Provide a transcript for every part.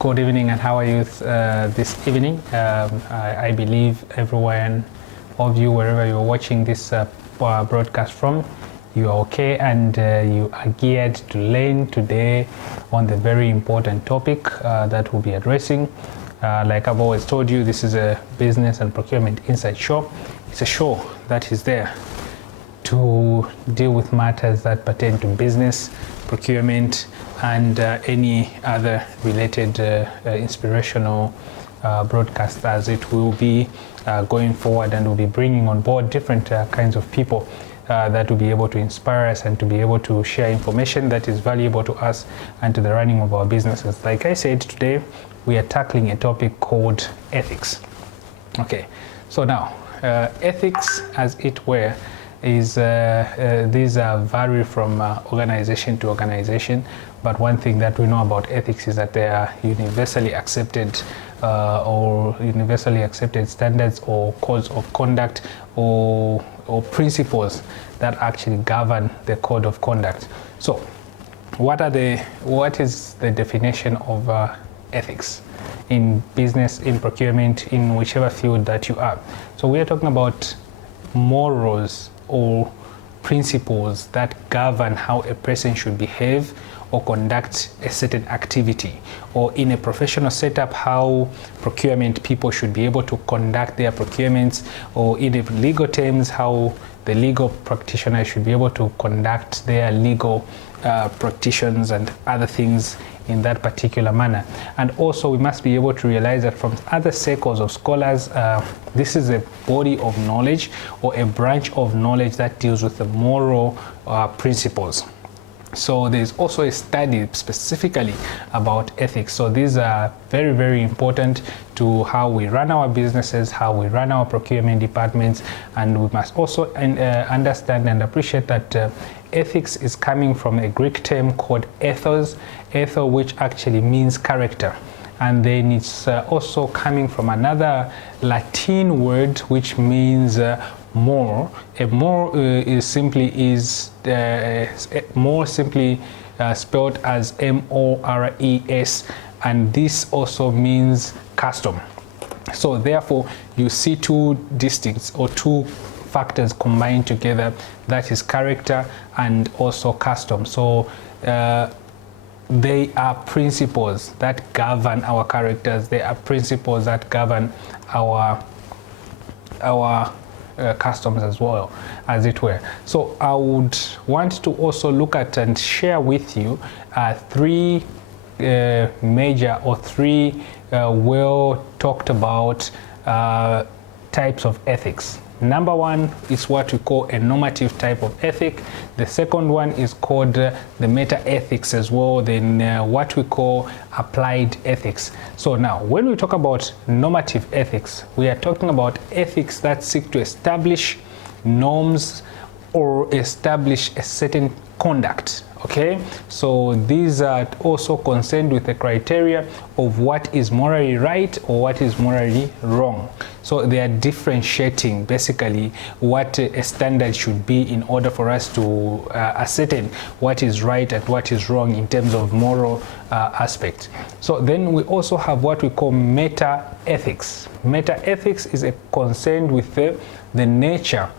Good evening, and how are you this evening? I believe everyone of you, wherever you're watching this broadcast from, you are okay and you are geared to learn today on the very important topic that we'll be addressing. Like I've always told you, this is a business and procurement insight show. It's a show that is there to deal with matters that pertain to business, procurement, and any other related inspirational broadcasts as it will be going forward, and we'll be bringing on board different kinds of people that will be able to inspire us and to be able to share information that is valuable to us and to the running of our businesses. Like I said, today we are tackling a topic called ethics. Okay, so now ethics, as it were, is these vary from organization to organization, but one thing that we know about ethics is that they are universally accepted standards or codes of conduct or principles that actually govern the code of conduct. So what is the definition of ethics in business, in procurement, in whichever field that you are? So we are talking about morals or principles that govern how a person should behave or conduct a certain activity, or in a professional setup, how procurement people should be able to conduct their procurements, or in legal terms, how the legal practitioner should be able to conduct their legal practitioners and other things in that particular manner. And also we must be able to realize that from other circles of scholars, this is a body of knowledge or a branch of knowledge that deals with the moral principles. So there's also a study specifically about ethics. So these are very, very important to how we run our businesses, how we run our procurement departments, and we must also understand and appreciate that ethics is coming from a Greek term called ethos, which actually means character. And then it's also coming from another Latin word which means more. A more is more simply spelled as M-O-R-E-S, and this also means custom. So therefore you see two distincts or two factors combined together, that is character and also custom. So they are principles that govern our characters. They are principles that govern our customs as well, as it were. So I would want to also look at and share with you three major or three well talked about types of ethics. Number one is what we call a normative type of ethic. The second one is called the meta ethics as well. Then what we call applied ethics. So now when we talk about normative ethics, we are talking about ethics that seek to establish norms or establish a certain conduct. Okay, so these are also concerned with the criteria of what is morally right or what is morally wrong. So they are differentiating basically what a standard should be in order for us to ascertain what is right and what is wrong in terms of moral aspect. So then we also have what we call meta ethics. Meta ethics is a concern with the nature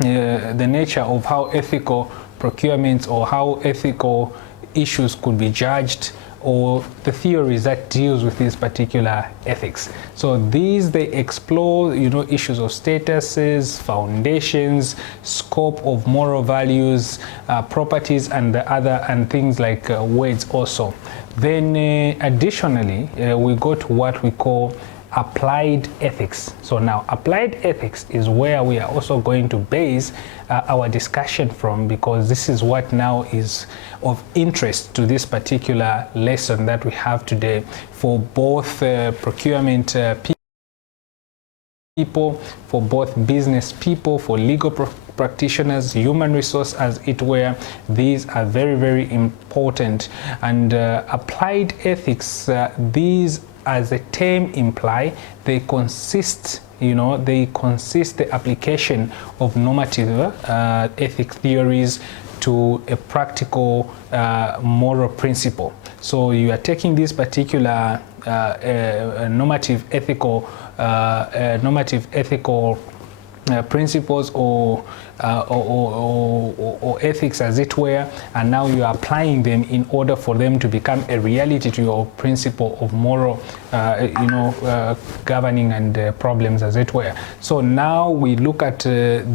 of how ethical procurements or how ethical issues could be judged, or the theories that deals with these particular ethics. So these, they explore issues of statuses, foundations, scope of moral values, properties, and the other, and things like words also. Then additionally we go to what we call applied ethics. So now applied ethics is where we are also going to base our discussion from, because this is what now is of interest to this particular lesson that we have today for both procurement people, for both business people, for legal practitioners, human resource as it were. These are very, very important. And applied ethics, these, as the term imply, they consist the application of normative ethic theories to a practical moral principle. So you are taking this particular normative ethical principles or ethics, as it were, and now you are applying them in order for them to become a reality to your principle of moral, governing and problems, as it were. So now we look at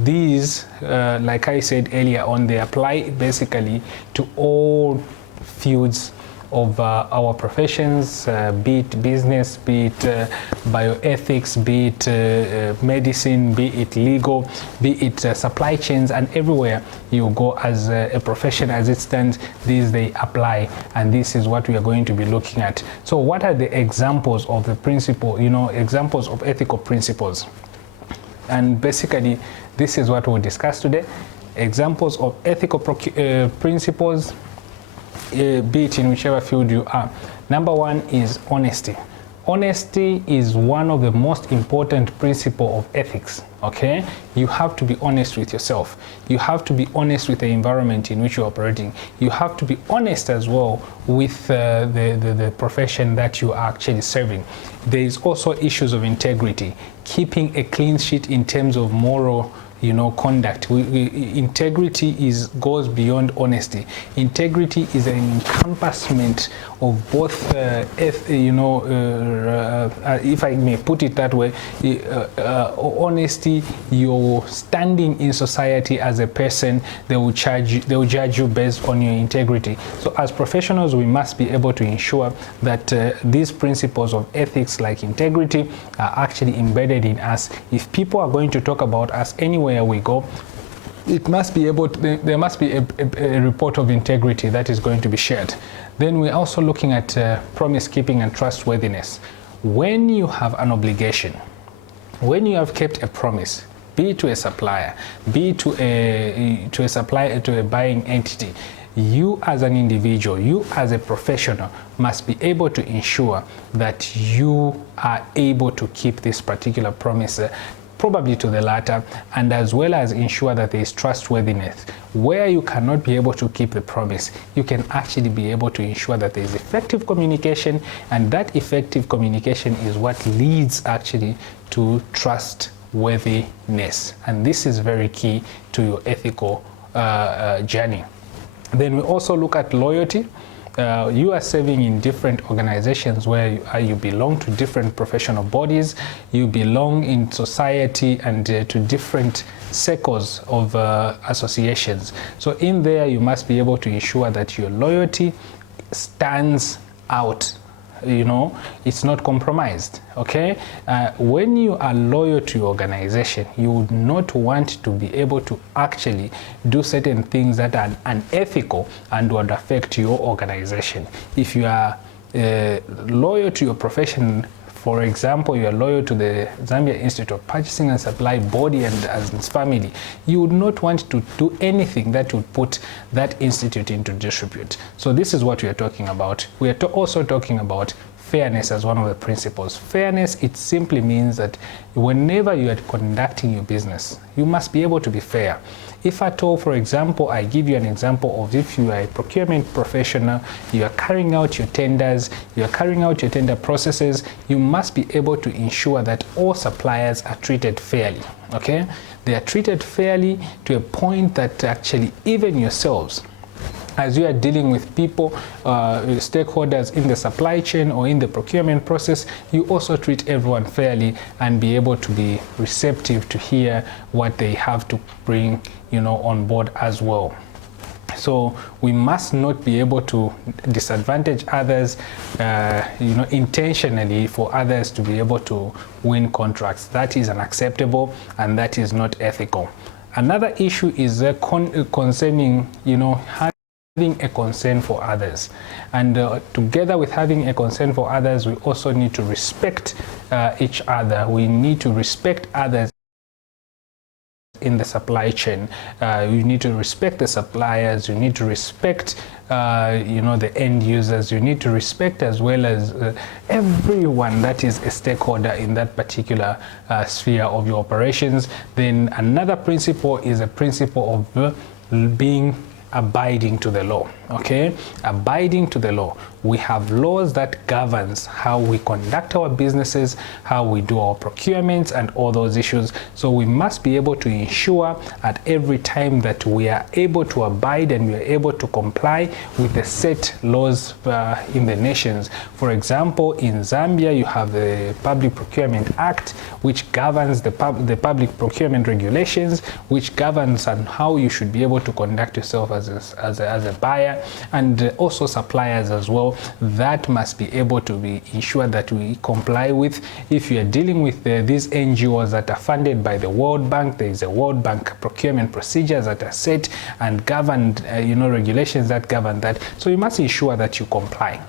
these, like I said earlier on, they apply basically to all fields of our professions, be it business, be it bioethics, be it medicine, be it legal, be it supply chains, and everywhere you go as a profession as it stands, these they apply, and this is what we are going to be looking at. So what are the examples of the principle, examples of ethical principles? And basically this is what we'll discuss today. Examples of ethical principles, be it in whichever field you are. Number one is honesty. Honesty is one of the most important principles of ethics. Okay, you have to be honest with yourself. You have to be honest with the environment in which you're operating. You have to be honest as well with the profession that you are actually serving. There is also issues of integrity, keeping a clean sheet in terms of moral conduct. Integrity goes beyond honesty. Integrity is an encompassment of both, if I may put it that way, honesty, your standing in society as a person. They will judge you based on your integrity. So as professionals, we must be able to ensure that these principles of ethics, like integrity, are actually embedded in us. If people are going to talk about us anywhere we go, it must be there must be a report of integrity that is going to be shared. Then we're also looking at promise keeping and trustworthiness. When you have an obligation, when you have kept a promise, be it to a supplier, be it to a buying entity, you as an individual, you as a professional must be able to ensure that you are able to keep this particular promise, probably to the latter, and as well as ensure that there is trustworthiness. Where you cannot be able to keep the promise, you can actually be able to ensure that there is effective communication, and that effective communication is what leads actually to trustworthiness. And this is very key to your ethical journey. Then we also look at loyalty. You are serving in different organizations where you belong to different professional bodies, you belong in society and to different circles of associations. So in there, you must be able to ensure that your loyalty stands out. It's not compromised. Okay, when you are loyal to your organization, you would not want to be able to actually do certain things that are unethical and would affect your organization. If you are loyal to your profession, for example, you are loyal to the Zambia Institute of Purchasing and Supply body and as its family, you would not want to do anything that would put that institute into disrepute. So this is what we are talking about. We are also talking about fairness as one of the principles. Fairness, it simply means that whenever you are conducting your business, you must be able to be fair. If at all, for example, I give you an example of if you are a procurement professional, you are carrying out your tenders, you are carrying out your tender processes, you must be able to ensure that all suppliers are treated fairly. Okay? They are treated fairly to a point that actually even yourselves, as you are dealing with people, stakeholders in the supply chain or in the procurement process, you also treat everyone fairly and be able to be receptive to hear what they have to bring, on board as well. So we must not be able to disadvantage others, intentionally for others to be able to win contracts. That is unacceptable and that is not ethical. Another issue is concerning, having a concern for others, and together with having a concern for others, we also need to respect each other. We need to respect others in the supply chain. You need to respect the suppliers, you need to respect the end users, you need to respect as well as everyone that is a stakeholder in that particular sphere of your operations. Then another principle is a principle of being abiding to the law. Okay, abiding to the law. We have laws that governs how we conduct our businesses, how we do our procurements, and all those issues. So we must be able to ensure at every time that we are able to abide and we are able to comply with the set laws in the nations. For example, in Zambia, you have the Public Procurement Act, which governs the public procurement regulations, which governs on how you should be able to conduct yourself as a buyer, and also suppliers as well. That must be able to be ensured that we comply with. If you are dealing with these NGOs that are funded by the World Bank, there is a World Bank procurement procedures that are set and governed, regulations that govern that. So you must ensure that you comply.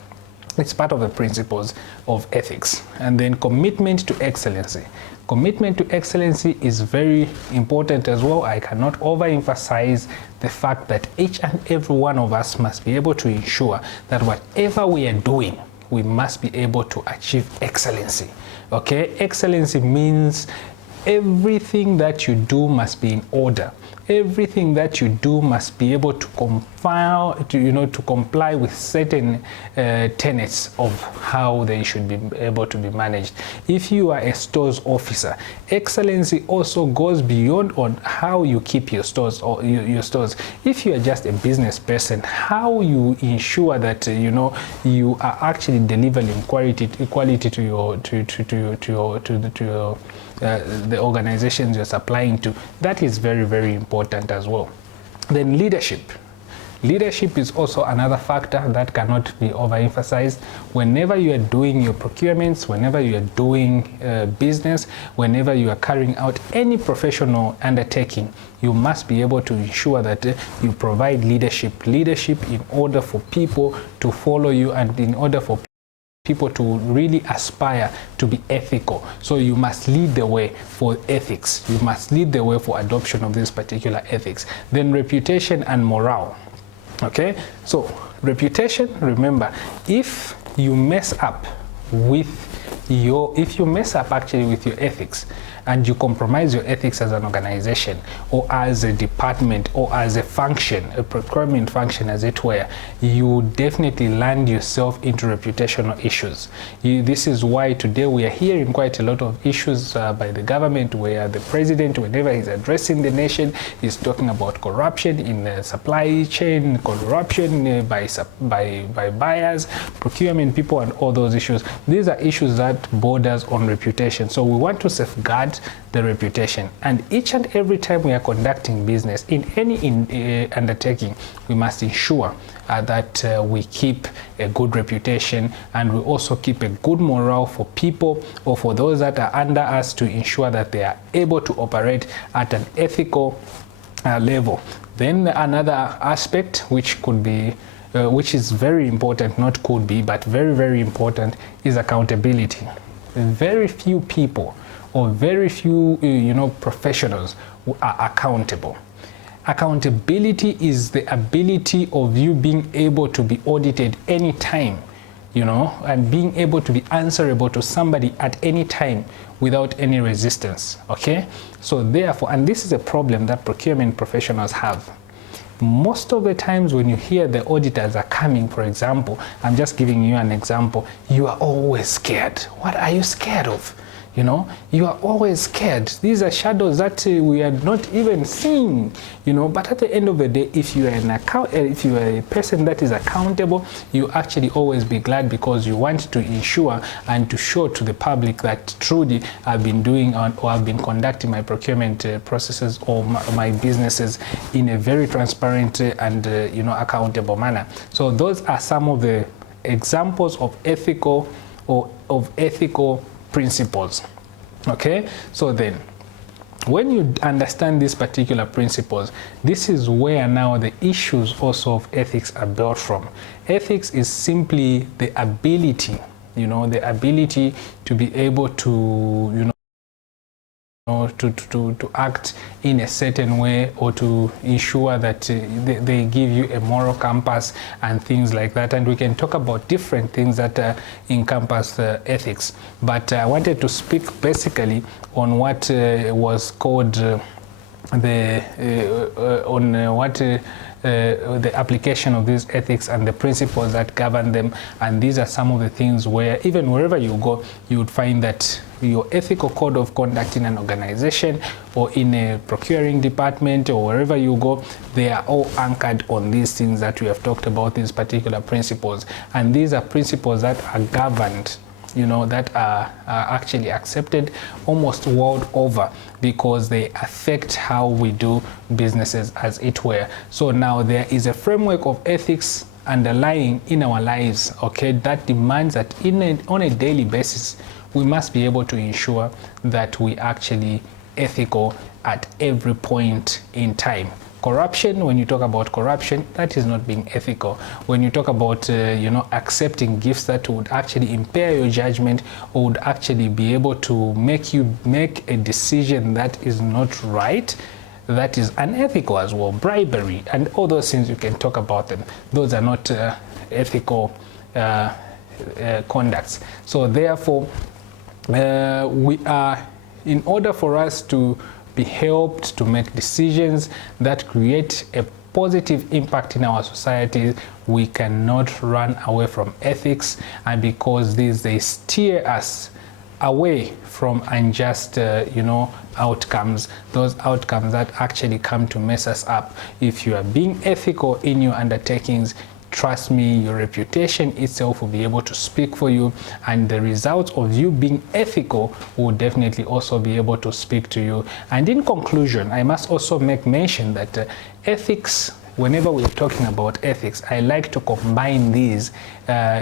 It's part of the principles of ethics. And then commitment to excellency. Commitment to excellency is very important as well. I cannot overemphasize the fact that each and every one of us must be able to ensure that whatever we are doing, we must be able to achieve excellency. Okay, excellency means everything that you do must be in order. Everything that you do must be able to comply with certain tenets of how they should be able to be managed. If you are a stores officer, excellency also goes beyond on how you keep your stores or your stores. If you are just a business person, how you ensure that you are actually delivering quality to your the organizations you're supplying to, that is very, very important as well. Then leadership. Leadership is also another factor that cannot be overemphasized. Whenever you are doing your procurements, whenever you are doing business, whenever you are carrying out any professional undertaking, you must be able to ensure that you provide leadership in order for people to follow you and in order for people to really aspire to be ethical. So you must lead the way for ethics. You must lead the way for adoption of this particular ethics. Then reputation and morale. Okay, so reputation, remember, if you mess up actually with your ethics, and you compromise your ethics as an organization or as a department or as a function, a procurement function as it were, you definitely land yourself into reputational issues. This is why today we are hearing quite a lot of issues by the government, where the president, whenever he's addressing the nation, is talking about corruption in the supply chain, corruption by buyers, procurement people, and all those issues. These are issues that borders on reputation. So we want to safeguard the reputation, and each and every time we are conducting business in any undertaking, we must ensure that we keep a good reputation, and we also keep a good morale for people or for those that are under us, to ensure that they are able to operate at an ethical level. Then another aspect which could be which is very important, not could be, but very, very important, is accountability. Very few people or very few professionals who are accountable. Accountability is the ability of you being able to be audited anytime, and being able to be answerable to somebody at any time without any resistance. Okay, so therefore, and this is a problem that procurement professionals have. Most of the times when you hear the auditors are coming, for example, I'm just giving you an example, you are always scared. What are you scared of? You are always scared. These are shadows that we are not even seeing, but at the end of the day, if you are if you are a person that is accountable, you actually always be glad, because you want to ensure and to show to the public that truly I've been doing or I've been conducting my procurement processes or my businesses in a very transparent and accountable manner. So those are some of the examples of ethical principles. Okay, so then when you understand these particular principles, this is where now the issues also of ethics are built from. Ethics is simply the ability, the ability to be able to to act in a certain way, or to ensure that they give you a moral compass and things like that. And we can talk about different things that encompass ethics. But I wanted to speak basically on what was called the application of these ethics and the principles that govern them. And these are some of the things where even wherever you go, you would find that your ethical code of conduct in an organization or in a procuring department or wherever you go, they are all anchored on these things that we have talked about, these particular principles. And these are principles that are governed, you know, that are actually accepted almost world over, because they affect how we do businesses, as it were. So now there is a framework of ethics underlying in our lives, okay, that demands that on a daily basis we must be able to ensure that we actually ethical at every point in time. Corruption, when you talk about corruption, that is not being ethical. When you talk about you know, accepting gifts that would actually impair your judgment or would actually be able to make you make a decision that is not right, that is unethical as well. Bribery and all those things, you can talk about them. Those are not ethical conducts. So therefore, we are, in order for us to be helped to make decisions that create a positive impact in our societies, we cannot run away from ethics, and because they steer us away from unjust you know, outcomes, those outcomes that actually come to mess us up. If you are being ethical in your undertakings, trust me, your reputation itself will be able to speak for you, and the results of you being ethical will definitely also be able to speak to you. And in conclusion, I must also make mention that ethics, whenever we're talking about ethics, I like to combine these,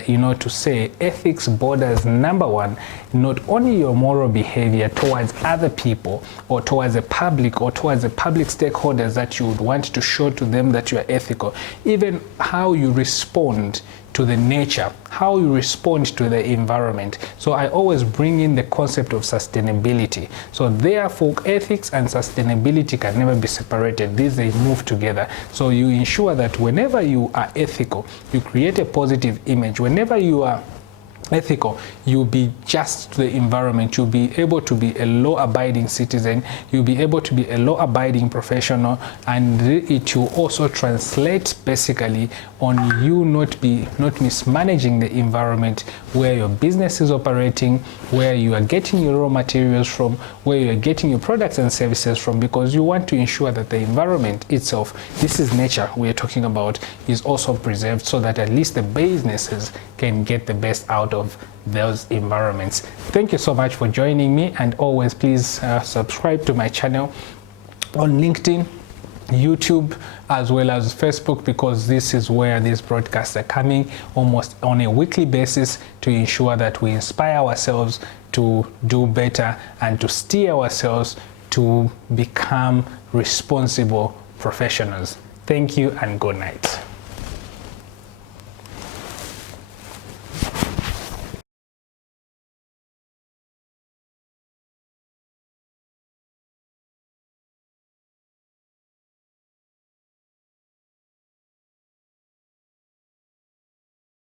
you know, to say ethics borders, number one, not only your moral behavior towards other people or towards the public or towards the public stakeholders that you would want to show to them that you are ethical, even how you respond to the nature, how you respond to the environment. So I always bring in the concept of sustainability. So therefore, ethics and sustainability can never be separated. These, they move together. So you ensure that whenever you are ethical, you create a positive image. Whenever you are ethical, you'll be just to the environment, you'll be able to be a law-abiding citizen, you'll be able to be a law-abiding professional, and it will also translate basically on you not mismanaging the environment where your business is operating, where you are getting your raw materials from, where you are getting your products and services from, because you want to ensure that the environment itself, this is nature we are talking about, is also preserved, so that at least the businesses can get the best out of those environments. Thank you so much for joining me, and always please subscribe to my channel on LinkedIn, YouTube, as well as Facebook, because this is where these broadcasts are coming almost on a weekly basis to ensure that we inspire ourselves to do better and to steer ourselves to become responsible professionals. Thank you and good night.